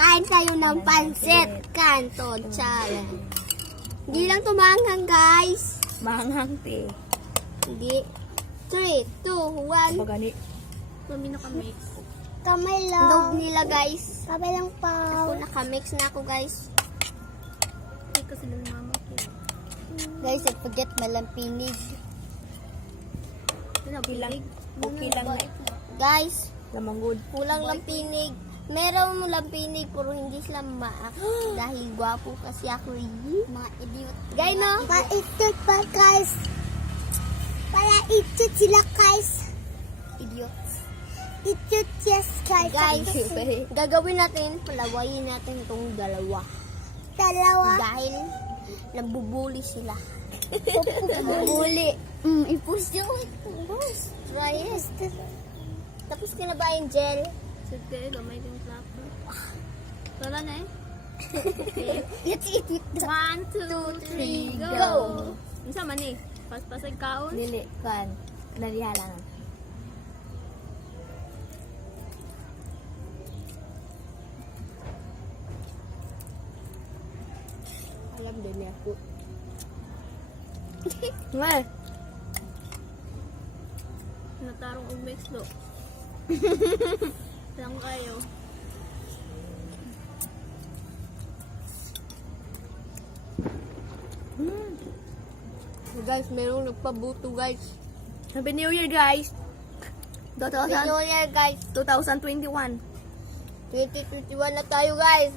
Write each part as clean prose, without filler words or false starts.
Kain tayo ng pansit canton challenge. Hindi lang tumanghang, guys. Manghang te. Hindi. 3, 2, 1. Pagani. Kami nakamix. Kamay lang. Dog nila, guys. Kamay lang pa. Ako nakamix na ako, guys. Ay, kasi ng mama ko. Guys, don't forget malampinig. Kilang. Okay lang na. Guys, Lamanggod. kulang lampinig. Meron mo lampinig, pero hindi sila maak. Dahil gwapo kasi ako. Mga idiot. Guys, no? Pa-idiot pa, guys. Para idiot sila, guys. Idiots. Idiot, yes, guys. Guys, gagawin natin, palawayin natin itong dalawa. Dahil nabubuli sila. Nabubuli. I-push nyo. Push. Try it. Tapos ka na ba yung gel? Sige, gamay yung clapper. Tara na eh. Let's eat with the 1, 2, 3, go! go. Isa man eh. Paspasag kaon. Dili. Kan. Narihala na. Alam din niya ako. Mal. Natarong og mix do. Lang kayo. Guys, merong nagpabuto, guys. Happy New Year, guys. Happy New Year, guys. 2021. 2021 na tayo, guys.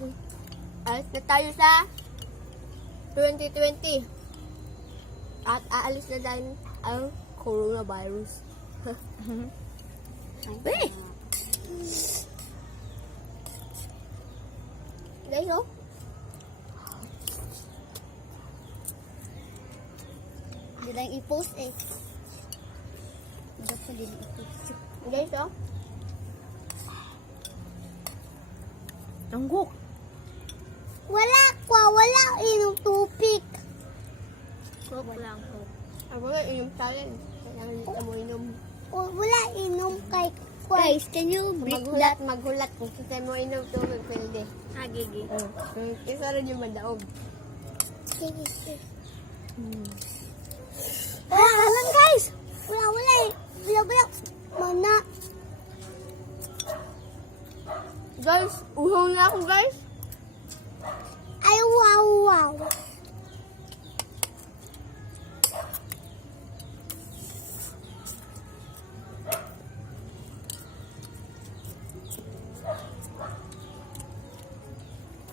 Alis na tayo sa 2020. At aalis na din ang coronavirus. Eh. Guys, oh. Hindi lang i-post eh. Dapat din i-post. Guys, oh. Tanggok. Wala inom tupik. Coke lang. Coke. Wala inom talent. Kailangan dito mo inom. Wala inom kay guys, can you maghulat kung kita mo inom tubig pwede. Ah, gigi. Isa rin yung madaog. Sige. Alam guys! Wala eh. Wala. Mana. Guys, uhaw na ako guys. Ay, wow.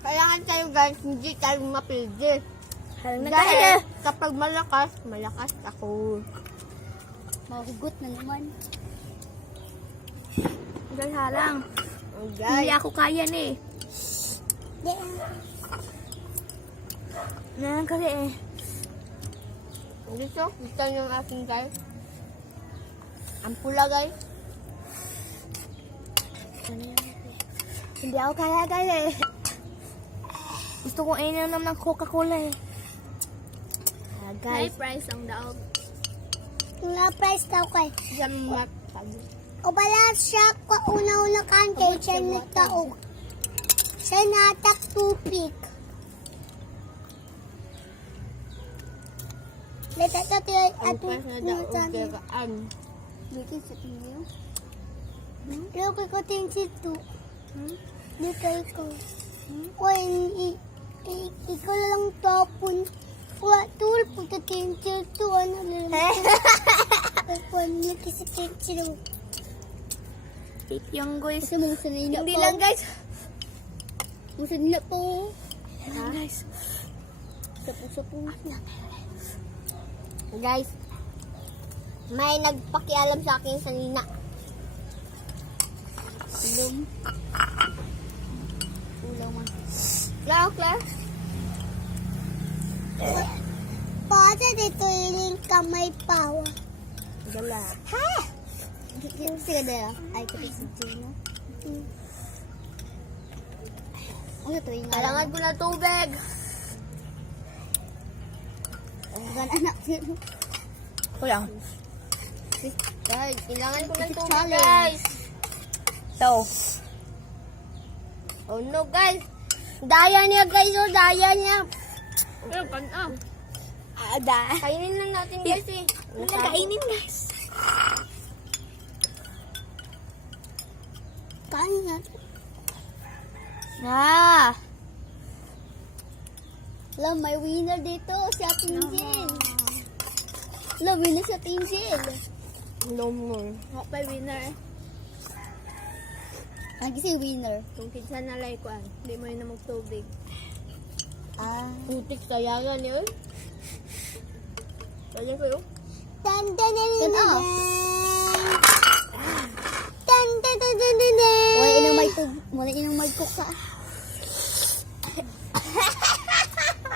Kailangan tayo guys, hindi tayo mapildi. Halang na Dahil tayo. kapag malakas ako. Mahugot na naman. Guys, halang. Guys, Hindi ako kaya eh. Nalang kasi eh. dito yung aking guys. Ang pula guys. Hindi ako kaya guys eh. Gusto kong inom ng Coca-Cola eh. High price ang daog. Nga price daw kay. O bala siya kwa una-una kan kay siya nagtaog. Siya natak tupik. Leta ito at nutan. Dito sa inyo. Pero ko ting situ. Dito ko. Ikaw lang tapon. Tul pagdating to ano lang. Niya kasi kichiro. Yung guys. Hindi lang guys. Musin nila po. Guys. Sapo. Guys, may nagpakialam sa akin sa Nina. Ulaw man. Claire. Pwede dito yung kamay pawa. Gala. Ha? Sige na. Ay, kasi Gina. Ano to? Kailangan ko na tubig. Anak. Kuya. Guys, kailangan ko ng tubig, guys. Ito. Oh no, guys. Daya niya, guys. Oh, daya niya. Pero kan Kainin na natin, guys, eh. Kainin, guys. Kainin natin. Ah. Alam, may winner dito. Si Ating Jill. Alam, winner si Ating Jill. Ako pa winner. Lagi si winner. Kung kinsa na like ko, hindi mo yun na magtubig. Putik sayangan yun. Kaya ko yun. Tan tan tan tan tan. Tan tan tan tan tan. Wala inang may kuka.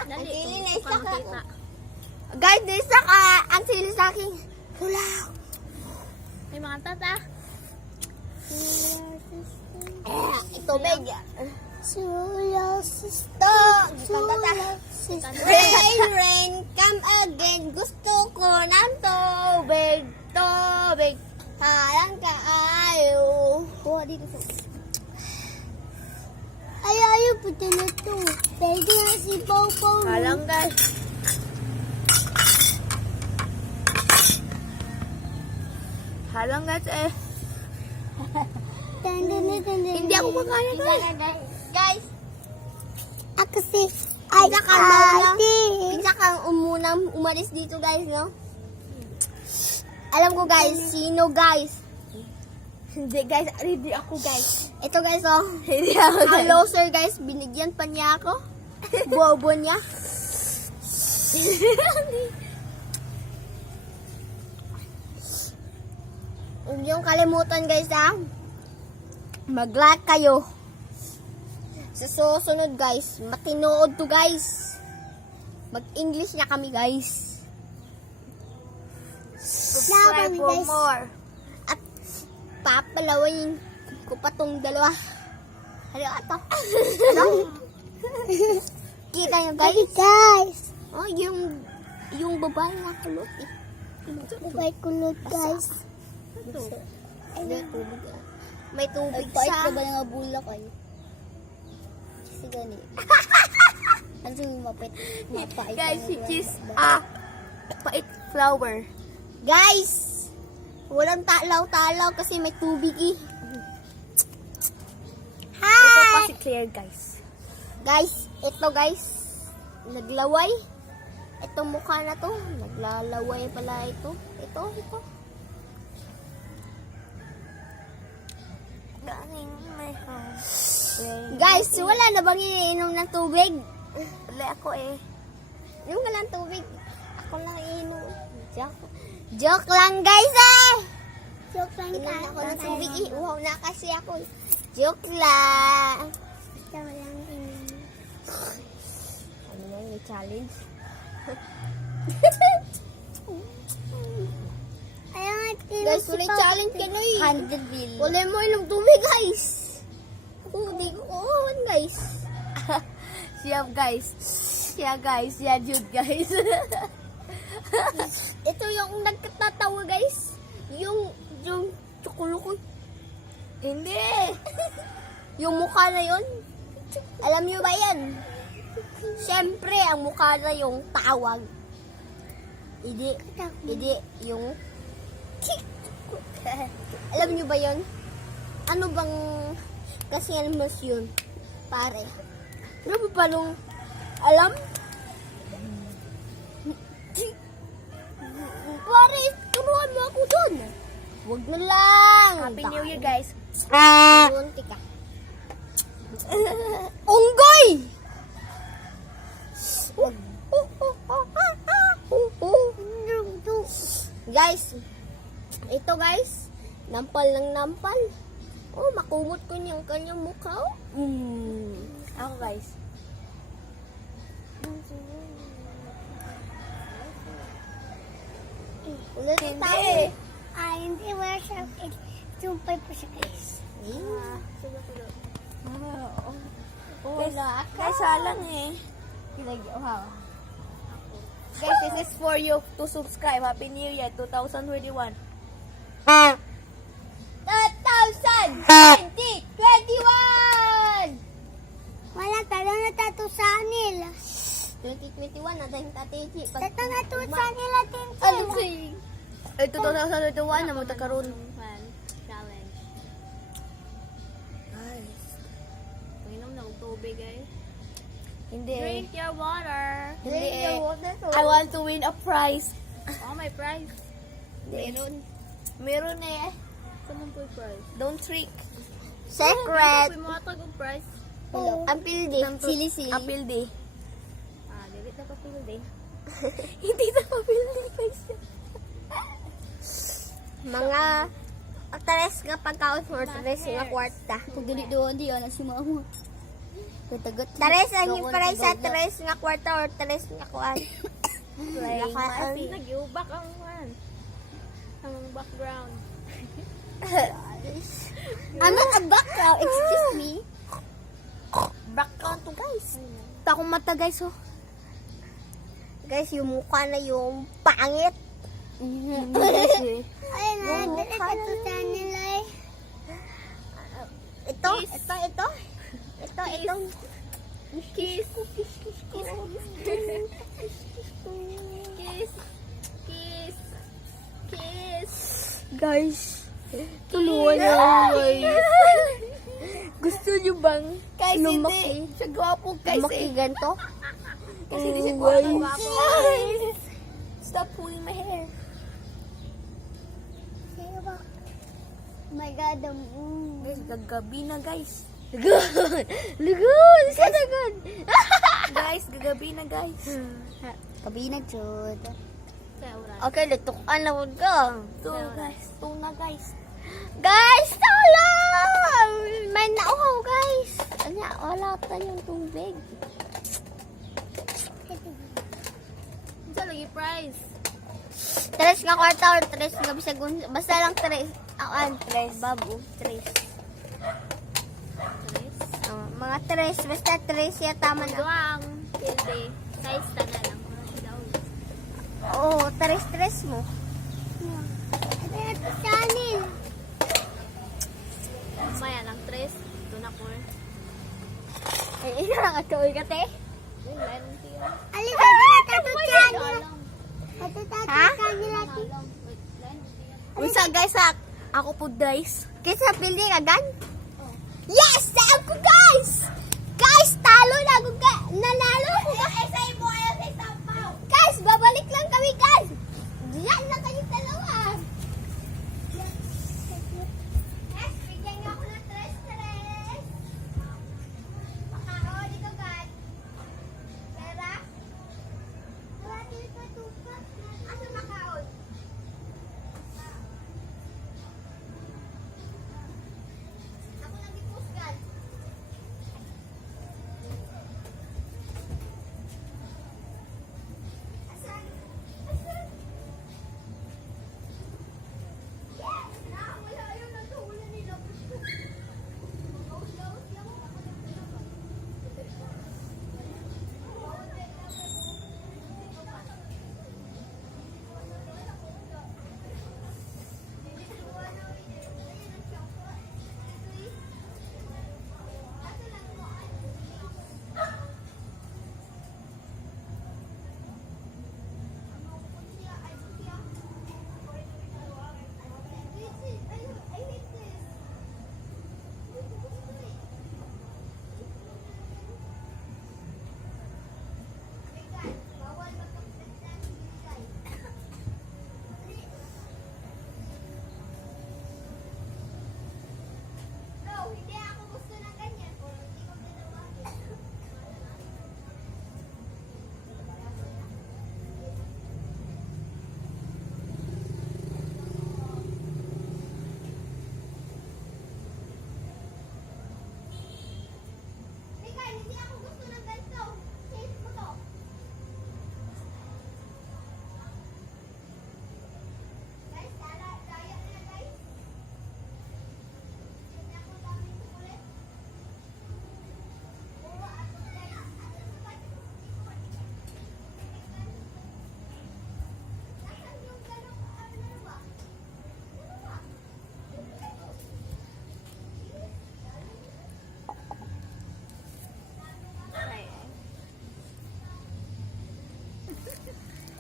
Dali, Ang sili na kung isa ka. makita. Guys, isa ka. Ang sili sa akin. Hulaw. May mga tata. Tubig. Sulaw sister. Sulaw sister. Rain, rain, come again. Gusto ko ng tubig. Tubig. Parang kaayo. Kuha dito sa... Ayaw po na to. Pwede na si Pau Pau. Halang guys. Halang guys eh. Hindi ako makaya guys. Guys. Ako si Pinsa kang umunang umalis dito guys, no? Alam ko guys, sino guys? Hindi, guys. Hindi ako, guys. Ito guys, oh. Hindi ako, guys. Hello sir guys, binigyan pa niya ako. Bobo niya. Huwag niyong kalimutan guys ha. Mag-like kayo. Sa susunod guys, matinood to guys. Mag-English na kami guys. Subscribe for more. At papalawain ko pa tong dalawa. Ano ito? Ano? Kita nyo guys. Oh, yung babae na kulot eh. Babae kulot guys. May tubig. May tubig sa... Pait ka ba nga bulak ay? Kasi gani. Ano yung mapait? Mapait. Guys, it is pait flower. Guys! Walang talaw-talaw kasi may tubig eh. Ito pa Hi! si Claire, guys. Guys, ito guys. Naglaway. Ito mukha na to. Naglalaway pala ito. Ito. Galing my house. Guys, wala na bang iniinom ng tubig? Wala ako eh. Yung walang tubig. Ako lang iinom. Joke lang guys eh! Joke lang ka. ako ng tubig eh. Wow na kasi ako. Joke lang. Basta walang iinom. Ano na yung challenge? Guys, wala challenge ka na eh. 100 billion. Wala mo inom tubig guys. Hindi ko kuhawan guys. Siya guys. Siya Jude guys. Ito yung nagkatatawa guys. Yung tsukulukoy. Hindi. Yung mukha na yun. Alam niyo ba yan? Siyempre, ang mukha na yung tawag. Hindi yung... Alam niyo ba yun? Ano bang kasiyan mas yun? Pare. Ano ba palong alam? Pare, turuan mo ako dun. Huwag na lang. Happy New Year, guys. Bunti ka. Unggoy! Guys, ito guys, nampal ng nampal. Oh, makumot ko niyang kanyang mukha. Oh. Ako guys. Ulit Hindi. tayo. Hindi wala siya. Sumpay po siya guys. Wala ka. Guys, alam eh. Guys, this is for you to subscribe. Happy New Year 2021. 2021! sa lutuan na mo karon. Fan challenge. Guys. Inom na og tubig guys. Hindi. Drink your water. Hindi eh. I want to win a prize. Oh, my prize. Meron. Meron eh. Saan po yung prize? Don't trick. Secret. May mga tag og prize. Hello. Ang pildi. Sili-sili. Apil day. Ah, dili na kapil din. Hindi na apil day guys. Mga tres nga pagkaon or tres nga kwarta. Pag dili doon, di na si mama. Katagat. Tres ang price sa tres nga kwarta or tres nga kuan. Kasi nag-ubak ang one. Ang background. I'm not a background, excuse me. Background to guys. Ta akong mata guys oh. Guys, yung mukha na yung pangit. Ay na, dali ka to sa nila eh. Ito. Kiss. Kiss. Kiss. Kiss. Guys. Tulungan niyo ako guys. Gusto niyo bang Guys, lumaki? hindi. Siya gwapo guys Lumaki ganito. Kasi hindi siya Guys. gwapo. Stop pulling my hair. Oh my God, Guys, gagabi na guys. Lugon! Sana good! Guys, gagabi na guys. Kabi na, Jud. Kaya ura. Okay, litukan na huwag ka. Tuna guys. Guys, tala! May nauhaw, guys. Anya, wala pa yung tubig. Saan lagi prize? Tres nga kwarta or tres nga bisagun. Basta lang tres. Awan, tres. Babu, tres. Tres. Mga tres. Basta tres ya tama na. Duang. Hindi. Size ta na lang. Wala siya daw. Oo, tres mo. Ito channel. Maya lang. Tres. Ito na ko. Ay, ina lang at kawin ka, te. Uy, meron tiyo. Alin sa ito channel. Alam. Ito Ha? channel natin. Alam. Wait, meron tiyo. Unsa guys ha? Ako po guys. Kisa building agan? Yes! Saan ko, guys! Guys, talo na ako, nanalo ko. Guys, babalik lang kami, guys. Diyan na kayo dalawa. Yes, bigyan niyo ako ng tres. Makaon dito, guys. Pera? Wala dito, tupak. Asa makaon? Ako lang ipusgan. Asan?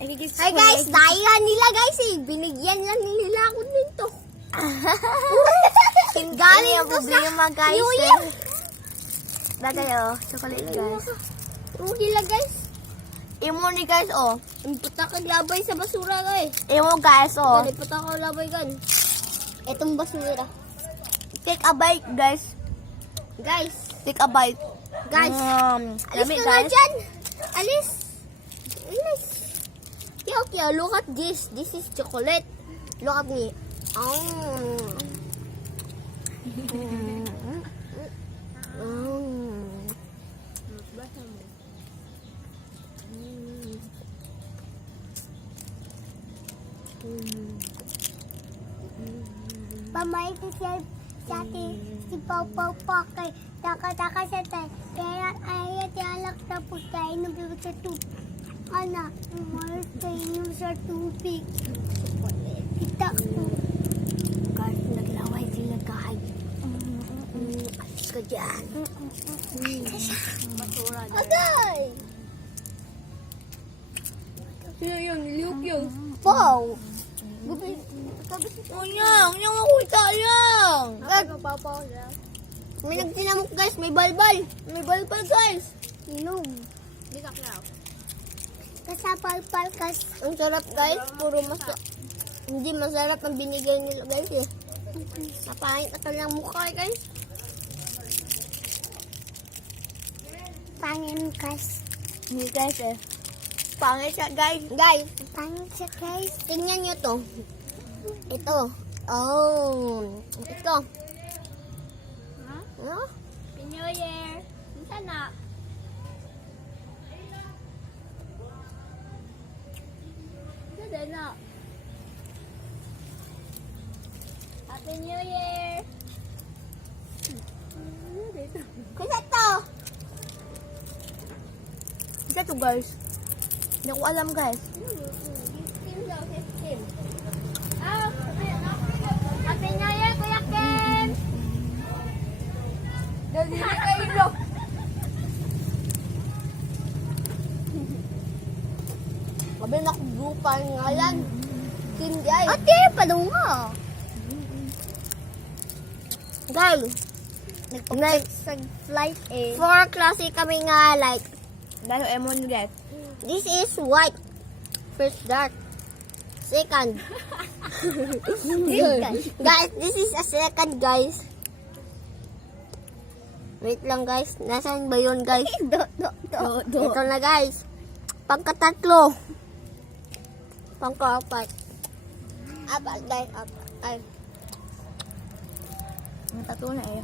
Hey guys, dahil nila guys eh. Binigyan lang nila ako nito. Galing ang problema guys. New Year. Bagay oh, chocolate guys. Rugi lang guys. Imo ni guys oh. Puta ka labay sa basura guys. Imo guys oh. Dali puta ka labay gan. Itong basura. Take a bite guys. Guys. Take a bite. Guys. Alis Lami ka nga guys. dyan. Alis. Alis. Kaya, look at this. This is chocolate. Look at me. Pamay ko siya sa atin, si Pau Pau Pakay, taka-taka sa tayo. Kaya ayaw tiyalak na po tayo nabibig sa tubig. Anak, umalis tayo sa tubig. Kita ko. Guys, naglaway sila kahit. Alis ka dyan. Basura. Agay! Sino yun? Niliuk yun. Wow! Unyang ako itayang. Nagpapaw siya. May nagtinamok guys, may balbal. May balbal guys. Inom. Hindi ka kaya. Kasapal-pal kas. Ang sarap guys, puro hindi masarap ang binigay nila guys eh. Napangit na kanilang mukha eh, guys. Pangin kas. Hindi guys eh. Pangit siya guys. Guys, Pangin siya guys. tingnan nyo to. Ito. Oh. Ito. Ha? Ano? New Year. Minsan na. Hindi na. Happy New Year. Kaya to. Isa to guys. Hindi ko alam guys. 15 daw, 15. Ah, Happy New Year, Kuya Ken! Dali na kayo. Sabi na kubukan nga yan. Hindi ay. Ate, palunga. Guys, Sa flight eh. 4 klase kami nga like. Dahil emon guys. This is white. First dark. Second. Guys, this is a second, guys. Wait lang, guys. Nasaan ba yun, guys? Ito na, guys. Pangkatatlo. Pangkaapat. Apat, guys. Apat. Ay. Ang tato na eh.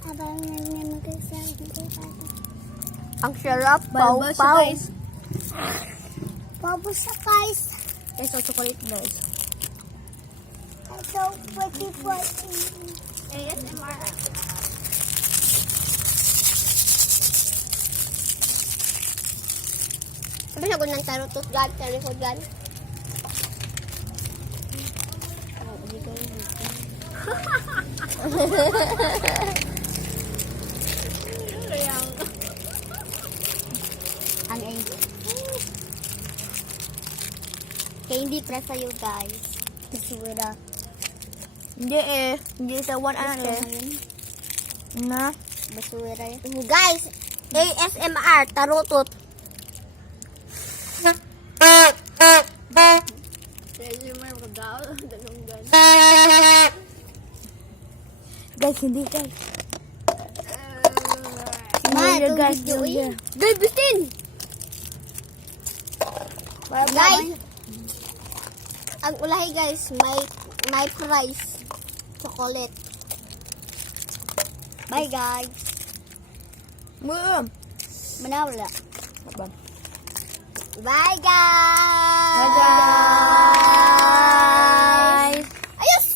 Abang nagmamagasahin ko pa. Ang sarap, Balbal siya pau-pau. guys. Pabos sa guys. Guys, oh, chocolate guys. Ito, pwede. ASMR. Sabi siya ko ng tarutos, guys. Sa likod, guys. Ang A. Kaya hindi para sa'yo guys. Basura. Hindi eh. Hindi sa one ano eh. Na. Basura yun. Guys, ASMR, tarutot. ASMR, magdao. Dalawang gan. Guys, hindi guys. Ma, New Year, itong guys. video New eh. Year. Guys, bitin! Guys, ang ulahi guys, may price. Chocolate. Bye guys. Manawala. Abang. Bye guys. Bye guys. Ayos.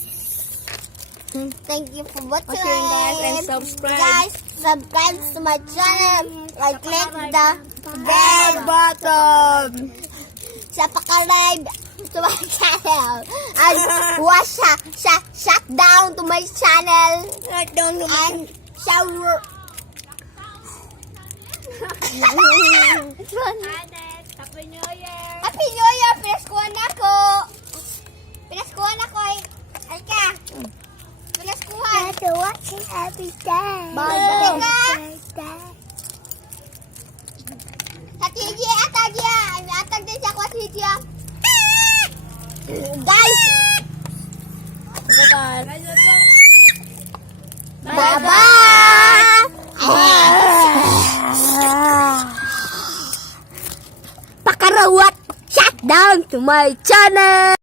Thank you for watching. Watching, guys, and subscribe. Guys, subscribe to my channel. Like, click the Bell button. sa paka-live to my channel. And shut down to my channel. Right down to And shower. Anes, Happy New Year! Happy New Year! Pinaskuhan ako! Pinaskuhan ako ay... Ay ka! Pinaskuhan! That's watching every day. Bye. Bye. Sa TG atag yan! Atag din siya ko sa TG. Guys! Bye-bye! Pakarawat! Shut down to my channel!